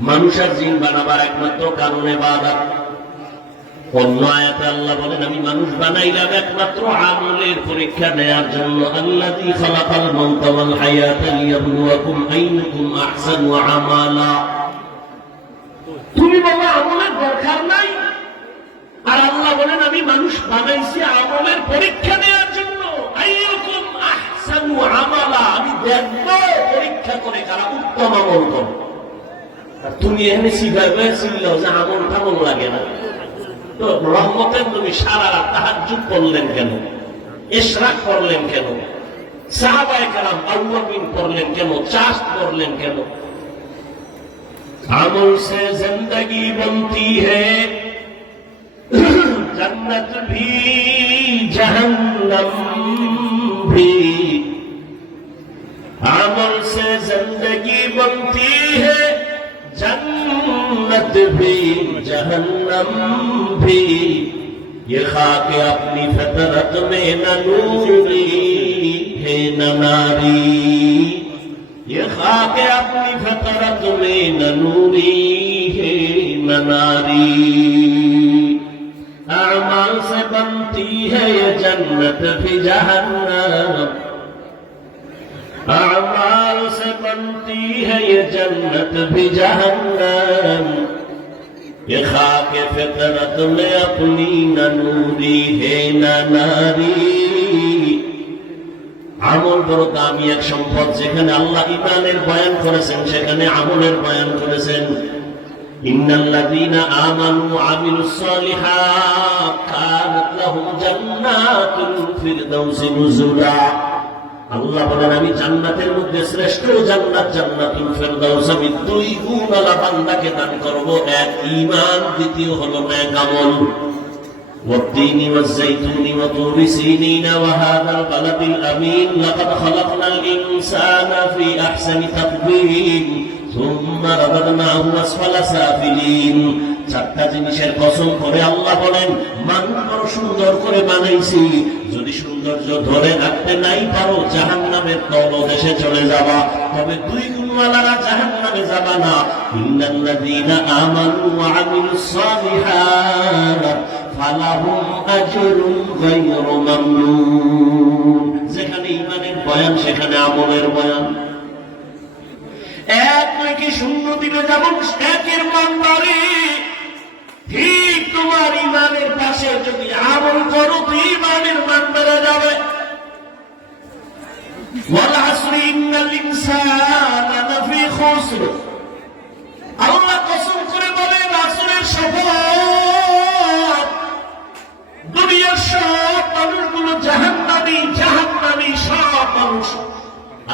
মানুষের জিন বানাবার একমাত্র কারণে বাধা। অন্য আয়াতে আল্লাহ বলেন, আমি মানুষ বানাইলাম একমাত্র আমলের পরীক্ষা নেয়ার জন্য। হায়াতা লিয়াবলুয়াকুম আইয়ুকুম আহসানু আমালা। তুমি বাবা আমলের দরকার নাই? আর আল্লাহ বলেন, আমি মানুষ বানাইছি আমলের পরীক্ষা নেওয়ার জন্য। আইয়ুকুম আহসানু আমালা। আমি দেখব পরীক্ষা করে কারা উত্তম আমল করে। আর তুমি এখানে সিভাবে চিল্লাও লাগে না। তো রহমতের নবী সারা রাত তাহাজ্জুদ করলেন করলেন কেন? সাহাবায়ে করলেন কেন? চাষ भी, जहन्नम भी। ये खाक अपनी फितरत में न नूरी, है न नारी। ये खाक अपनी फितरत में न नूरी, है न नारी। अमाल से बनती है ये जन्नत भी जहन्नम। अमाल से बनती है ये जन्नत भी जहन्नम। ये खाक फितरत में अपनी न नूरी है न नारी আমল বড় দামি এক সম্পদ যেখানে আল্লাহ ইমানের বয়ান করেছেন সেখানে আমলের বয়ান করেছেন ইন্নাল্লাযীনা আমানু ওয়া আমিলুস সালিহাত কানাত লাহুম জান্নাতুল ফিরদাউসি নুজুলা আল্লাহ বলেন আমি জান্নাতের মধ্যে শ্রেষ্ঠ জান্নাত জান্নাতুল ফেরদাউস আমি দুই গুণ আলা বান্দাকে দান করব এক ঈমান দ্বিতীয় হলো নেক আমল والتين والزيتون وطور سينين وهذا البلد الأمين لقد خلقنا الإنسان في أحسن تقويم চারটা জিনিসের কসম করে আল্লাহ বলেন মানুষ সুন্দর করে বানাইছি। যদি সৌন্দর্য ধরে রাখতে নাই পারো জাহান নামের তলদেশে চলে যাবা তবে দুই যেখানে ইমানের বয়ান, সেখানে আমলের বয়ান। এক নাকি শূন্য দিনে যাব? একের মান বাড়ে ঠিক তোমার ইমানের পাশে যদি আমল করো তো ইমানের মান বেড়ে যাবে আল্লাহ কসম দুনিয়ার সব মানুষগুলো জাহান্নামি জাহান্নামি সব মানুষ।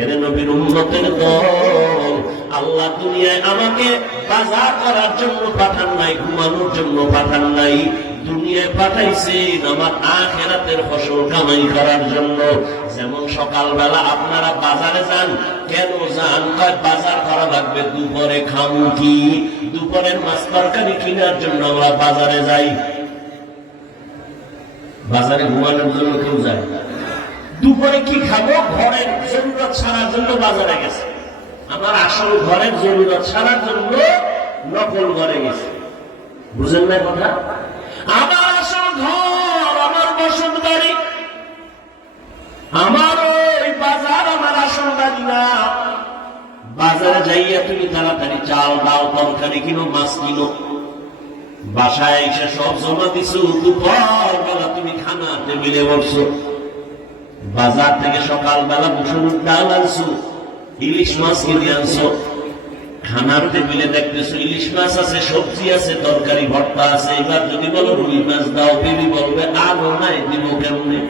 এর নবীর উম্মতের দল, আল্লাহ দুনিয়ায় আমাকে করার জন্য পাঠান নাই, ঘুমানোর জন্য পাঠান নাই, দুনিয়ায় পাঠাইছেন আমার আখেরাতের ফসল কামাই করার জন্য। যেমন সকালবেলা আপনারা বাজারে যান, কেন যান? বাজার করা লাগবে, দুপুরে খামু কি? দুপুরের মাছ তরকারি কেনার জন্য আমরা বাজারে যাই। বাজারে ঘুমানোর জন্য কেউ যায় দুপুরে কি খাব? ঘরের জরুরত ছাড়ার জন্য বাজারে গেছে। আমার আসল ঘরের জরুরত ছাড়ার জন্য নকল ঘরে গেছে। বুঝেন না কথা? আমার আসল ঘর, আমার বসত বাড়ি। আমার ওই বাজার, আমার আসল বাড়ি না। বাজারে যাইয়া তুমি তাড়াতাড়ি চাল, ডাল তরকারি কিনো, মাছ কিনো। বাসায় এসে সব জমা দিছো, দুপুর বেলা তুমি খানা, টেবিলে বসছো বাজার থেকে সকালবেলা মুসুর ডাল আনছো, ইলিশ মাছ কিনে আনছো। খানার টেবিলে দেখতেছো ইলিশ মাছ আছে, সবজি আছে, তরকারি, ভর্তা আছে। এবার যদি বলো রুই মাছ দাও, বেবি বলবে আলো নাই, দিব কেমনে?